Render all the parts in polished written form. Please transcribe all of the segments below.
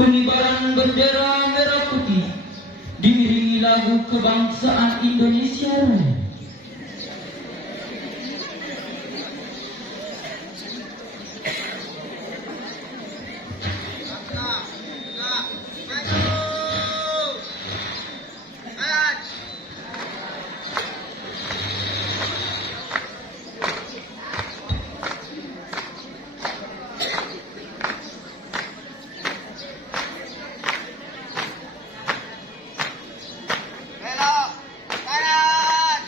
Pengibaran bendera merah putih diiringi lagu kebangsaan Indonesia Raya. Belok kanan.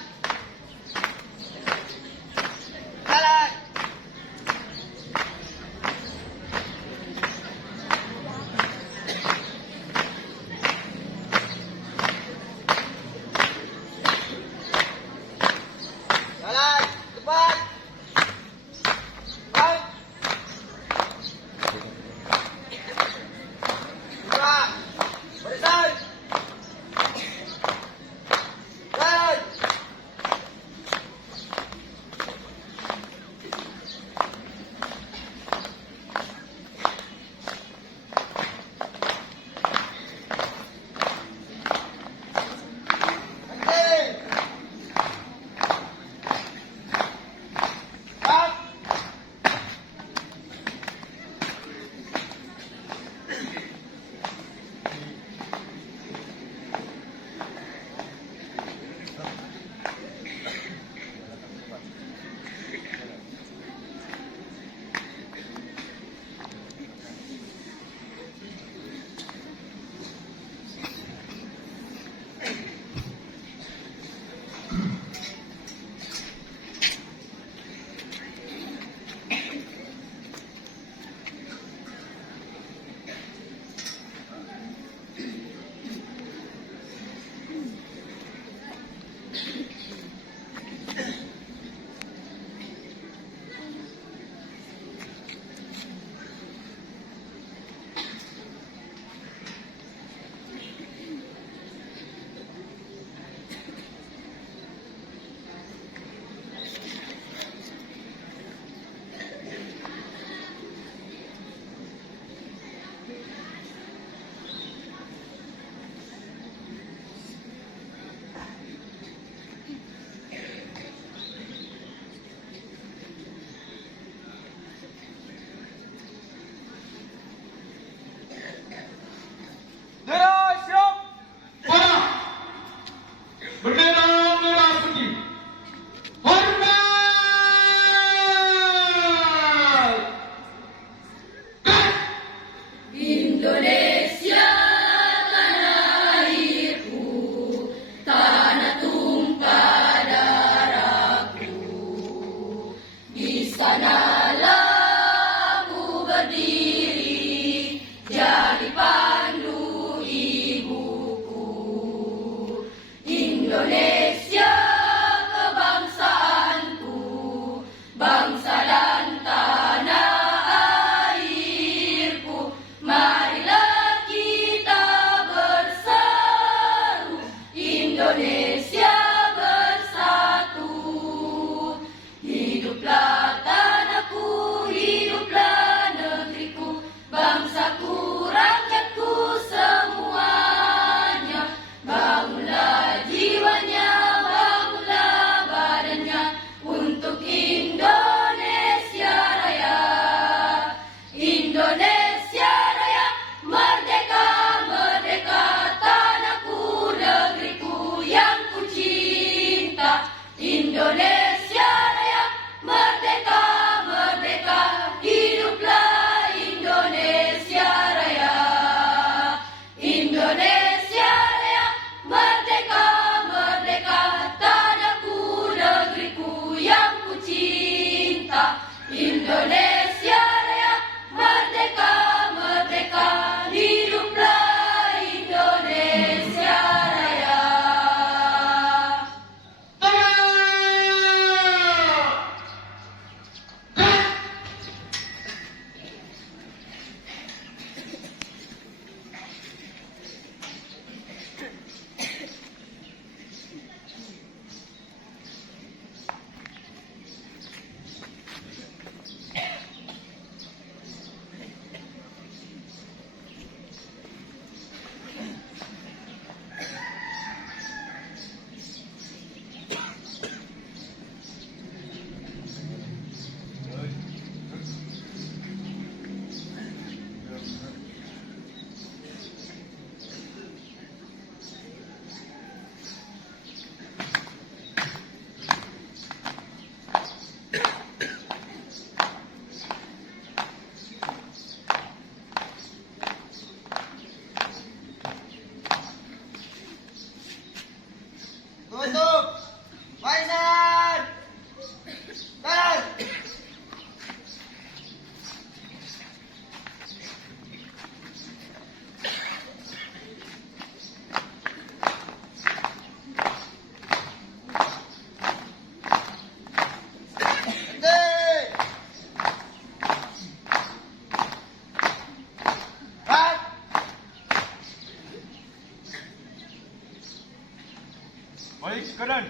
Balik kanan.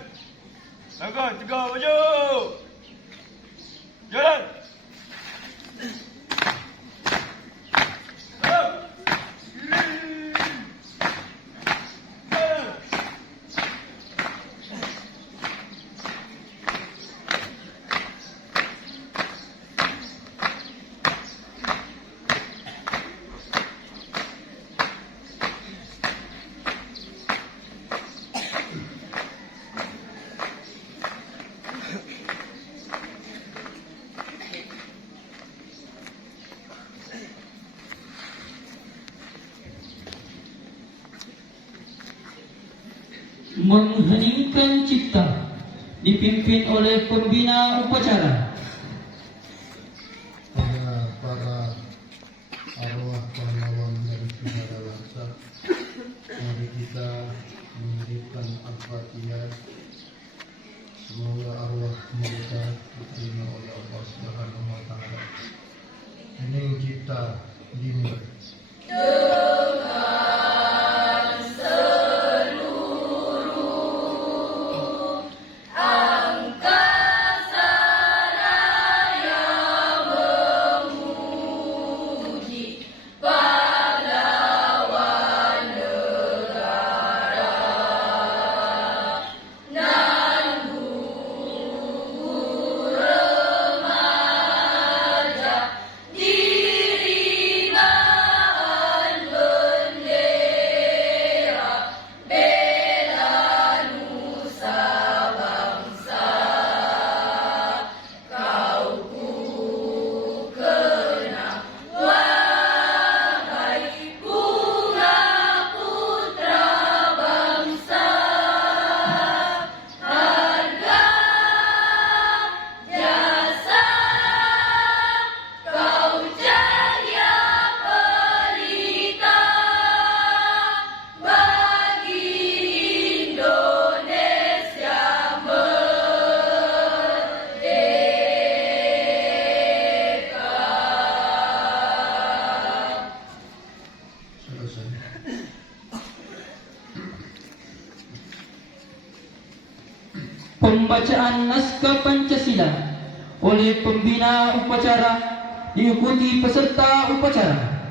Langkah 3 maju. Jalan. Mengheningkan cipta dipimpin oleh pembina upacara. Pada para arwah pahlawan dari segala bangsa, mari kita mengirimkan al-fatihah. Semoga arwah mereka diterima oleh Allah Subhanahu wa Ta'ala. Hening cipta dimulai. Pembacaan naskah Pancasila oleh pembina upacara diikuti peserta upacara.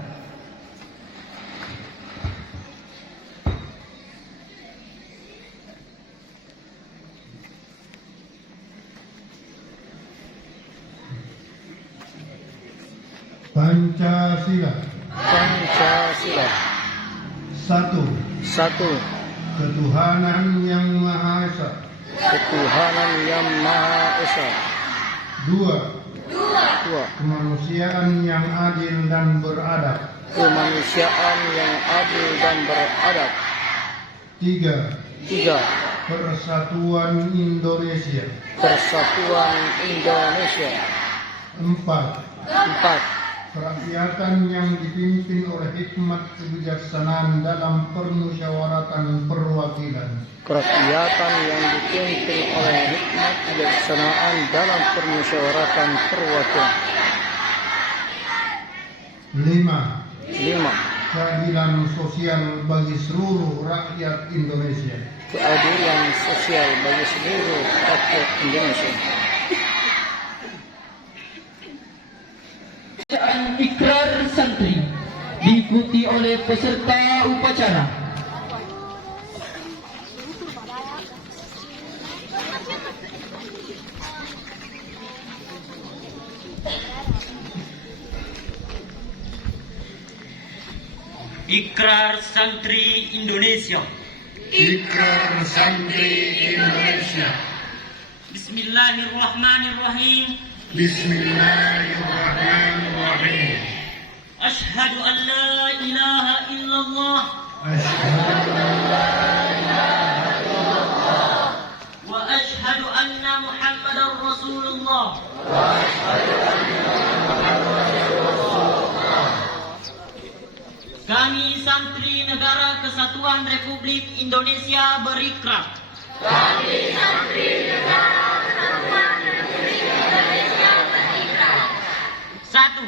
Pancasila. Pancasila. Satu. Ketuhanan yang Maha Esa. Ketuhanan yang Maha Esa. Dua. Dua. Kemanusiaan yang adil dan beradab. Kemanusiaan yang adil dan beradab. Tiga. Persatuan Indonesia. Persatuan Indonesia. Empat. Kerakyatan yang dipimpin oleh hikmat kebijaksanaan dalam permusyawaratan perwakilan. Kerakyatan yang dipimpin oleh hikmat kebijaksanaan dalam permusyawaratan perwakilan. Lima. Keadilan sosial bagi seluruh rakyat Indonesia. Keadilan sosial bagi seluruh rakyat Indonesia. Bacaan ikrar santri diikuti oleh peserta upacara. Ikrar Santri Indonesia. Ikrar Santri Indonesia. Bismillahirrahmanirrahim. Bismillahirrahmanirrahim. Asyhadu an la ilaha illallah Asyhadu an la ilaha illallah wa asyhadu anna Muhammadar Rasulullah. Kami santri Negara Kesatuan Republik Indonesia berikrar. Kami santri Negara Kesatuan Republik Indonesia berikrar. Satu.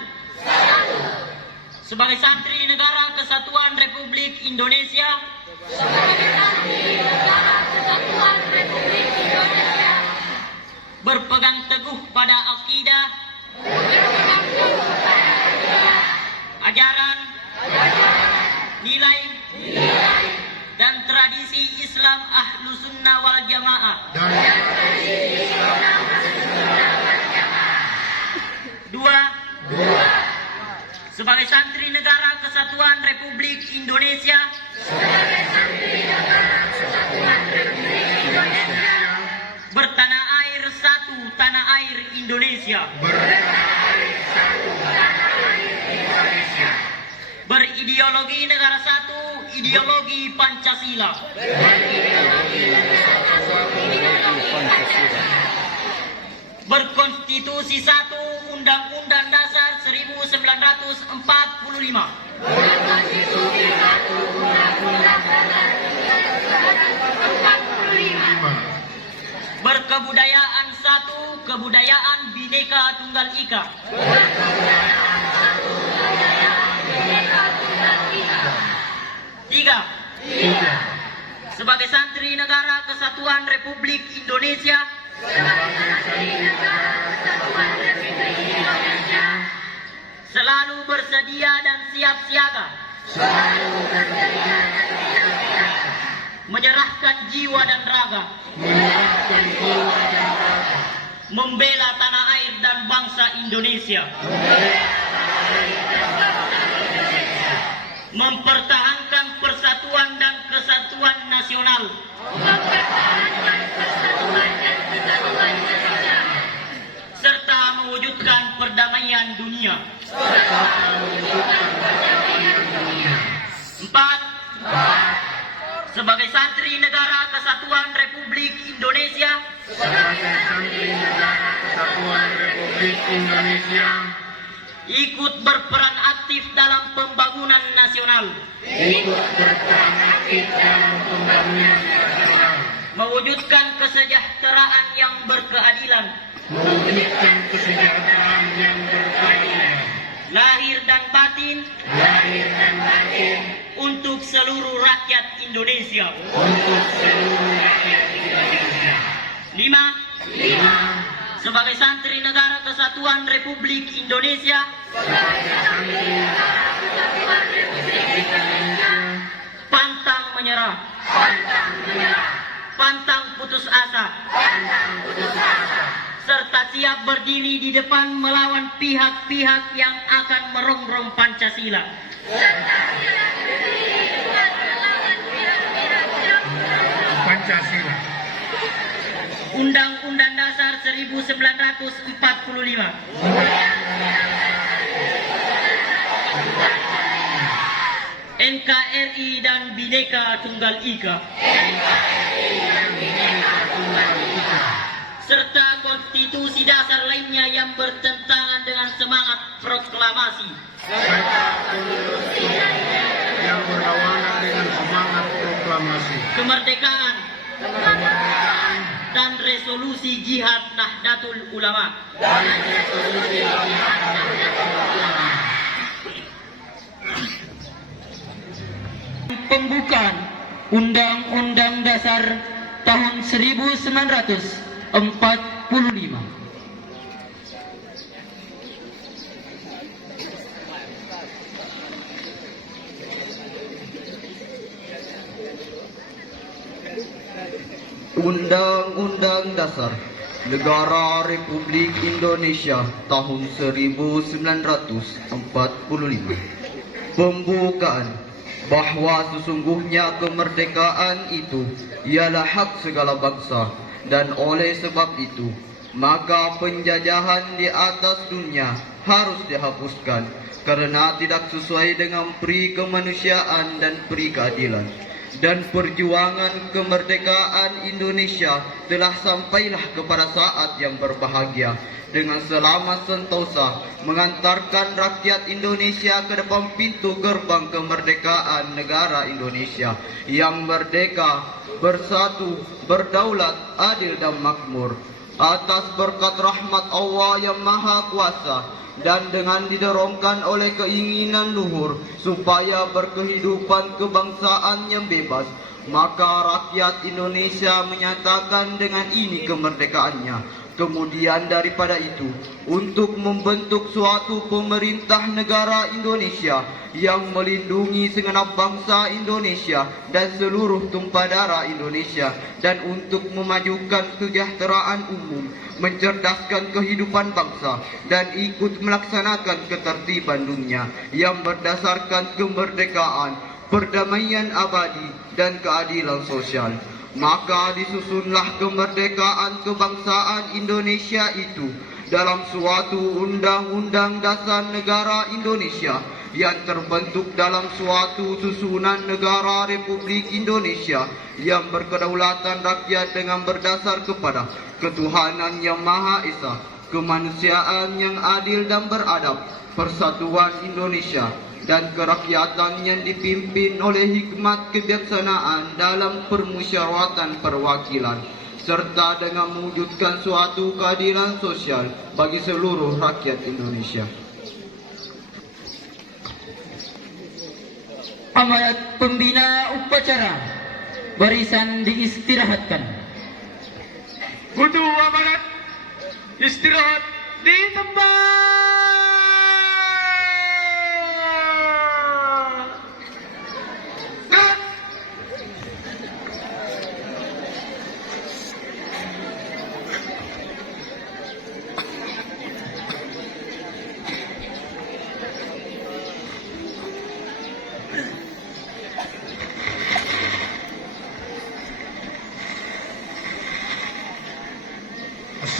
Sebagai santri Negara Kesatuan Republik Indonesia. Sebagai santri Negara Kesatuan berpegang teguh pada akidah, ajaran, nilai, dan tradisi Islam Ahlus Sunnah wal Jamaah. Dua, sebagai santri negara Kesatuan Republik Indonesia, bertanah air satu tanah air Indonesia, berideologi negara satu, ideologi Pancasila, berkonstitusi satu, Undang-Undang Dasar 1945, berkebudayaan satu, kebudayaan Bhinneka Tunggal Ika, tiga, sebagai santri negara Kesatuan Republik Indonesia, selalu bersedia dan siap siaga menyerahkan jiwa dan raga, membela tanah air dan bangsa Indonesia, mempertahankan persatuan dan kesatuan nasional, serta mewujudkan perdamaian dunia. Empat, sebagai santri negara Kesatuan Republik Indonesia, ikut berperan aktif dalam pembangunan nasional, mewujudkan kesejahteraan yang berkeadilan, lahir dan batin, untuk seluruh rakyat Indonesia. Lima, sebagai santri negara Kesatuan Republik Indonesia, pantang menyerah, pantang putus asa, serta siap berdiri di depan melawan pihak-pihak yang akan merongrong Pancasila. Undang-Undang Dasar 1945, NKRI dan Bhinneka Tunggal Ika, serta konstitusi dasar lainnya yang bertentangan dengan semangat proklamasi, kemerdekaan, dan resolusi Jihad Nahdlatul Ulama. Pembukaan Undang-Undang Dasar tahun 1945. Undang-Undang Dasar Negara Republik Indonesia tahun 1945. Pembukaan bahwa sesungguhnya kemerdekaan itu ialah hak segala bangsa, dan oleh sebab itu maka penjajahan di atas dunia harus dihapuskan karena tidak sesuai dengan peri kemanusiaan dan peri keadilan. Dan perjuangan kemerdekaan Indonesia telah sampailah kepada saat yang berbahagia dengan selamat sentosa mengantarkan rakyat Indonesia ke depan pintu gerbang kemerdekaan negara Indonesia yang merdeka, bersatu, berdaulat, adil dan makmur atas berkat rahmat Allah yang Maha Kuasa, dan dengan didorongkan oleh keinginan luhur supaya berkehidupan kebangsaan yang bebas, maka rakyat Indonesia menyatakan dengan ini kemerdekaannya Kemudian daripada itu, untuk membentuk suatu pemerintah negara Indonesia yang melindungi segenap bangsa Indonesia dan seluruh tumpah darah Indonesia, dan untuk memajukan kesejahteraan umum, mencerdaskan kehidupan bangsa, dan ikut melaksanakan ketertiban dunia yang berdasarkan kemerdekaan, perdamaian abadi, dan keadilan sosial. Maka disusunlah kemerdekaan kebangsaan Indonesia itu dalam suatu undang-undang dasar negara Indonesia yang terbentuk dalam suatu susunan negara Republik Indonesia yang berkedaulatan rakyat dengan berdasar kepada ketuhanan yang Maha Esa, kemanusiaan yang adil dan beradab, persatuan Indonesia, dan kerakyatan yang dipimpin oleh hikmat kebijaksanaan dalam permusyawaratan perwakilan, serta dengan mewujudkan suatu keadilan sosial bagi seluruh rakyat Indonesia. Amanat pembina upacara, barisan diistirahatkan. Kudu amanat, istirahat di tempat.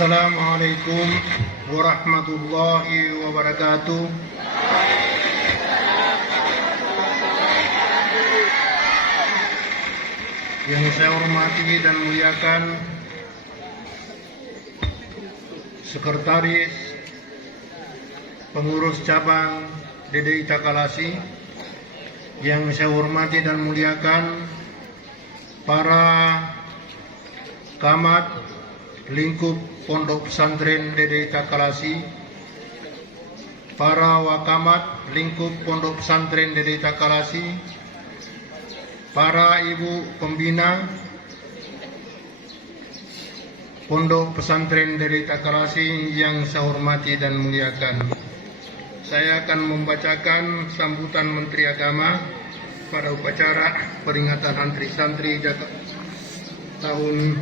Assalamualaikum warahmatullahi wabarakatuh. Yang saya hormati dan muliakan Sekretaris Pengurus Cabang DDI Takalasi, yang saya hormati dan muliakan para camat lingkup Pondok Pesantren DDI Takalasi, para wakamat lingkup Pondok Pesantren DDI Takalasi, para ibu pembina Pondok Pesantren DDI Takalasi yang saya hormati dan muliakan. Saya akan membacakan sambutan Menteri Agama pada upacara peringatan santri-santri tahun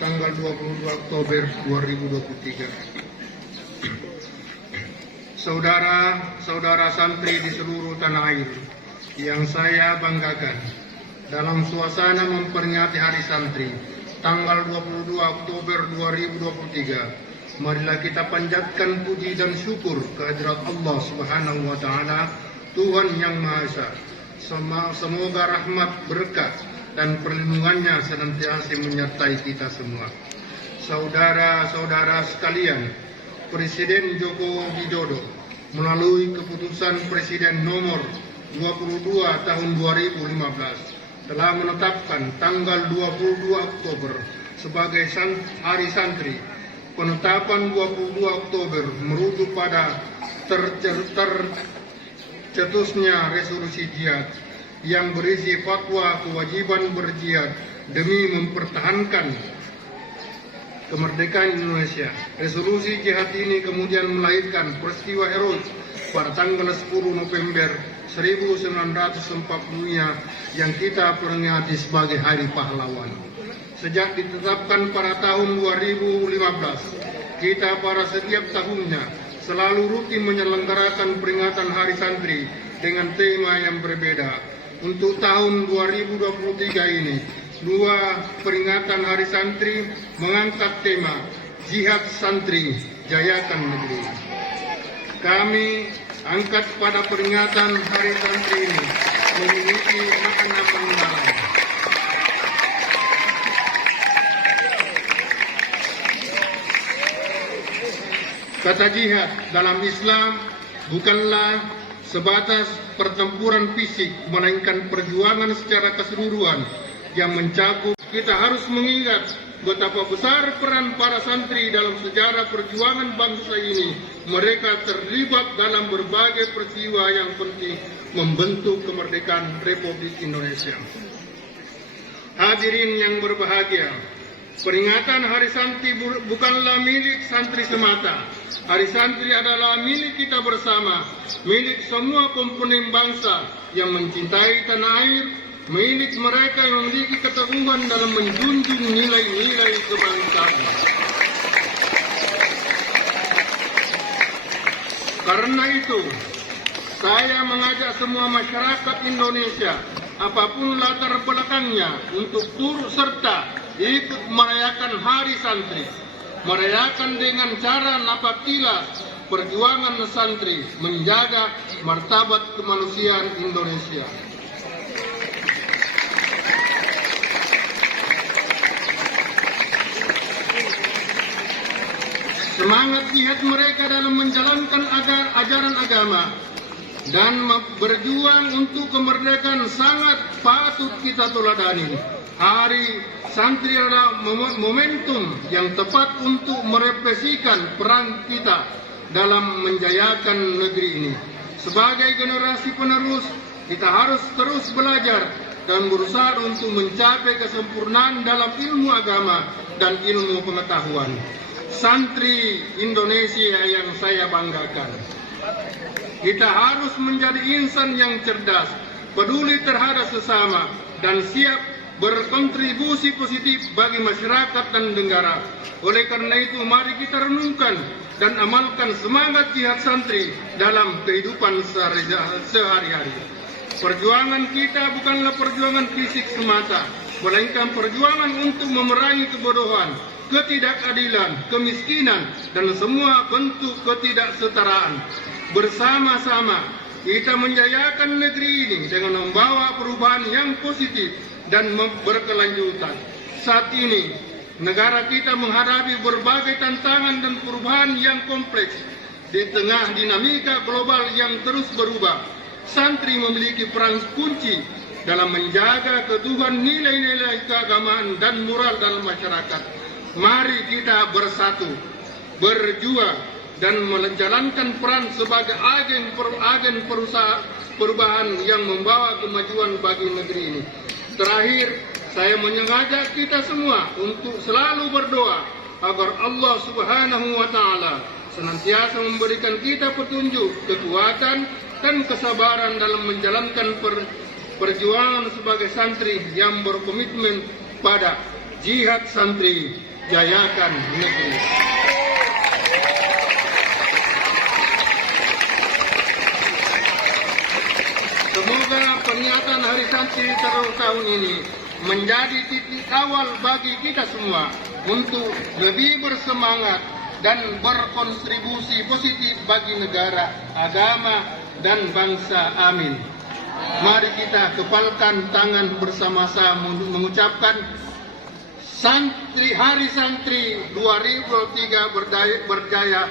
tanggal 22 Oktober 2023. Saudara-saudara santri di seluruh tanah air yang saya banggakan, dalam suasana memperingati Hari Santri tanggal 22 Oktober 2023, marilah kita panjatkan puji dan syukur kehadirat Allah Subhanahu wa taala, Tuhan yang Maha Esa. Semoga rahmat, berkah dan perlindungannya senantiasa menyertai kita semua. Saudara-saudara sekalian, Presiden Joko Widodo melalui keputusan Presiden nomor 22 tahun 2015 telah menetapkan tanggal 22 Oktober sebagai Hari Santri. Penetapan 22 Oktober merujuk pada tercetusnya resolusi jihad yang berisi fatwa kewajiban berjihad demi mempertahankan kemerdekaan Indonesia. Resolusi jihad ini kemudian melahirkan peristiwa heroik pada tanggal 10 November 1945 yang kita peringati sebagai Hari Pahlawan. Sejak ditetapkan pada tahun 2015, kita pada setiap tahunnya selalu rutin menyelenggarakan peringatan Hari Santri dengan tema yang berbeda. Untuk tahun 2023 ini, dua peringatan Hari Santri mengangkat tema Jihad Santri, Jayakan Negeri. Kami angkat pada peringatan Hari Santri ini memiliki makna mendalam. Kata jihad dalam Islam bukanlah sebatas pertempuran fisik, melainkan perjuangan secara keseluruhan yang mencakup. Kita harus mengingat betapa besar peran para santri dalam sejarah perjuangan bangsa ini. Mereka terlibat dalam berbagai peristiwa yang penting membentuk kemerdekaan Republik Indonesia. Hadirin yang berbahagia, Peringatan Hari Santri bukanlah milik santri semata. Hari Santri adalah milik kita bersama, milik semua komponen bangsa yang mencintai tanah air, milik mereka yang memiliki keteguhan dalam menjunjung nilai-nilai kebangsaan. Karena itu, saya mengajak semua masyarakat Indonesia, apapun latar belakangnya, untuk turut serta ikut merayakan Hari Santri. Merayakan dengan cara napaktilas perjuangan santri menjaga martabat kemanusiaan Indonesia. Semangat jihad mereka dalam menjalankan ajaran agama dan berjuang untuk kemerdekaan sangat patut kita teladani. Hari Santri adalah momentum yang tepat untuk merefleksikan peran kita dalam menjayakan negeri ini. Sebagai generasi penerus, kita harus terus belajar dan berusaha untuk mencapai kesempurnaan dalam ilmu agama dan ilmu pengetahuan. Santri Indonesia yang saya banggakan, kita harus menjadi insan yang cerdas, peduli terhadap sesama, dan siap berkontribusi positif bagi masyarakat dan negara. Oleh karena itu, mari kita renungkan dan amalkan semangat jihad santri dalam kehidupan sehari-hari. Perjuangan kita bukanlah perjuangan fisik semata, melainkan perjuangan untuk memerangi kebodohan, ketidakadilan, kemiskinan, dan semua bentuk ketidaksetaraan. Bersama-sama kita menjayakan negeri ini dengan membawa perubahan yang positif dan berkelanjutan. Saat ini, negara kita menghadapi berbagai tantangan dan perubahan yang kompleks. Di tengah dinamika global yang terus berubah, santri memiliki peran kunci dalam menjaga keutuhan nilai-nilai keagamaan dan moral dalam masyarakat. Mari kita bersatu, berjuang, dan menjalankan peran sebagai agen perubahan yang membawa kemajuan bagi negeri ini. Terakhir, saya mengajak kita semua untuk selalu berdoa agar Allah Subhanahu wa Ta'ala senantiasa memberikan kita petunjuk, kekuatan, dan kesabaran dalam menjalankan perjuangan sebagai santri yang berkomitmen pada jihad santri, jayakan negeri. Semoga peringatan Hari Santri tahun ini menjadi titik awal bagi kita semua untuk lebih bersemangat dan berkontribusi positif bagi negara, agama, dan bangsa. Amin. Mari kita kepalkan tangan bersama-sama mengucapkan Hari Santri 2023 berjaya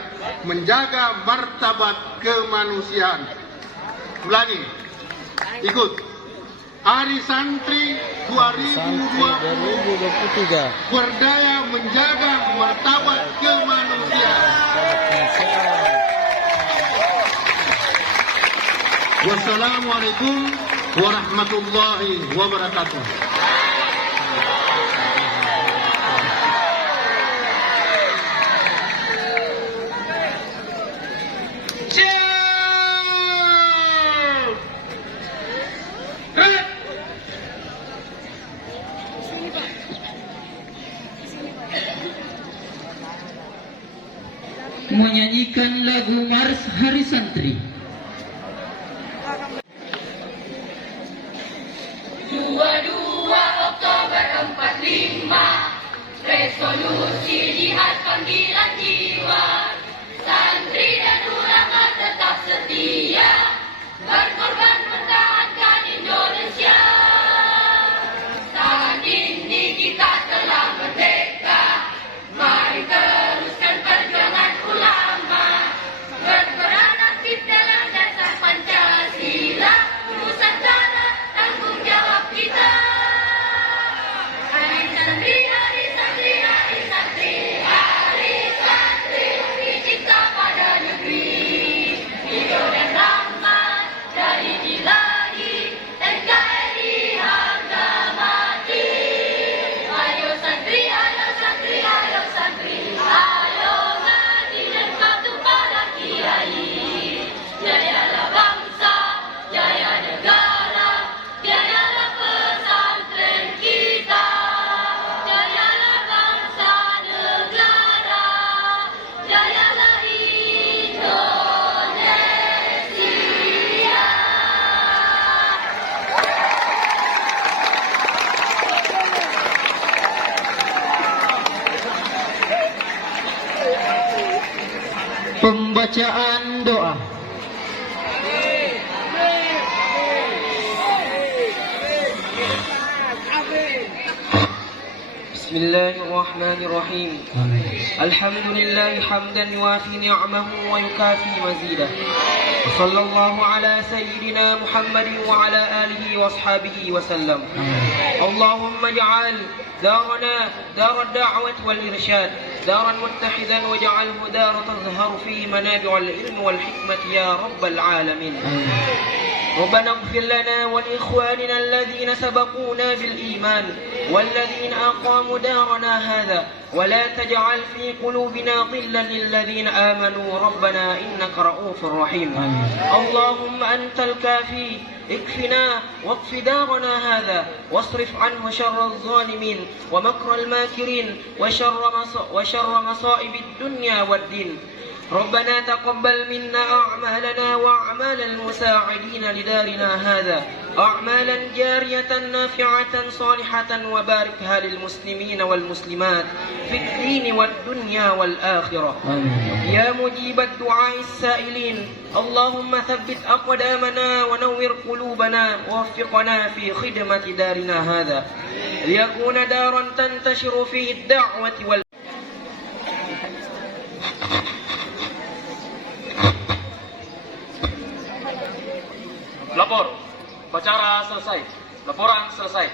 menjaga martabat kemanusiaan. Ulangi, ikut. Hari Santri 2023 berdaya menjaga martabat kemanusiaan. Wassalamualaikum warahmatullahi wabarakatuh. Menyanyikan lagu Mars Hari Santri. 22 Oktober 45, resolusi jihad panggilan jiwa, santri dan ulama tetap setia, berkorban pertahankan Indonesia. Saat ini kita telah merdeka, mari teruskan perjuangan ulama, berperan aktif dalam dasar Pancasila, Nusantara, tanggung jawab kita. Hari Santri, Hari Santri, Hari Santri, Hari Santri. Pembacaan doa. بسم الله الرحمن الرحيم الحمد لله حمدا يوافي نعمه ويكافي مزيده وصلى الله على سيدنا محمد وعلى آله وأصحابه وسلم اللهم اجعل دارنا دار الدعوة والإرشاد دارا متحدا واجعله دار تظهر فيه منابع العلم والحكمة يا رب العالمين ربنا اغفر لنا ولإخواننا الذين سبقونا بالإيمان والذين أقاموا دارنا هذا ولا تجعل في قلوبنا ضلا للذين آمنوا ربنا إنك رؤوف رحيم اللهم أنت الكافي اكفنا واكف دارنا هذا واصرف عنه شر الظالمين ومكر الماكرين وشر مصائب الدنيا والدين ربنا تقبل منا أعمالنا وأعمال المساعدين لدارنا هذا أعمالا جارية نافعة صالحة وباركها للمسلمين والمسلمات في الدين والدنيا والآخرة يا مجيب الدعاء السائلين اللهم ثبت أقدامنا ونور قلوبنا ووفقنا في خدمة دارنا هذا ليكون دارا تنتشر فيه الدعوة Lapor. Upacara selesai. Laporan selesai.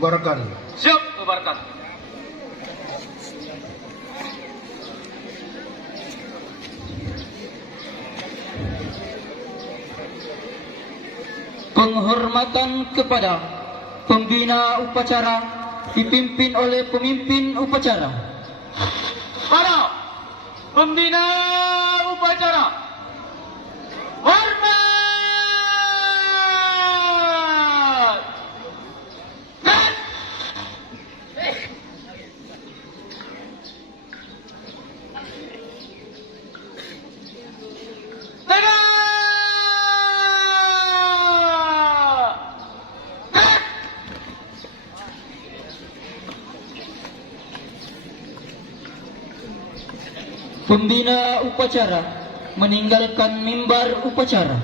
Bubarkan. Siap, bubarkan. Penghormatan kepada pembina upacara dipimpin oleh pemimpin upacara. Para pembina upacara. Hormat. Pembina upacara meninggalkan mimbar upacara.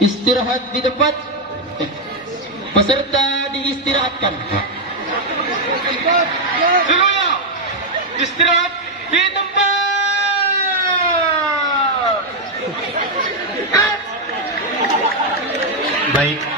Istirahat di tempat. Peserta diistirahatkan. Semuanya istirahat di tempat. Baik.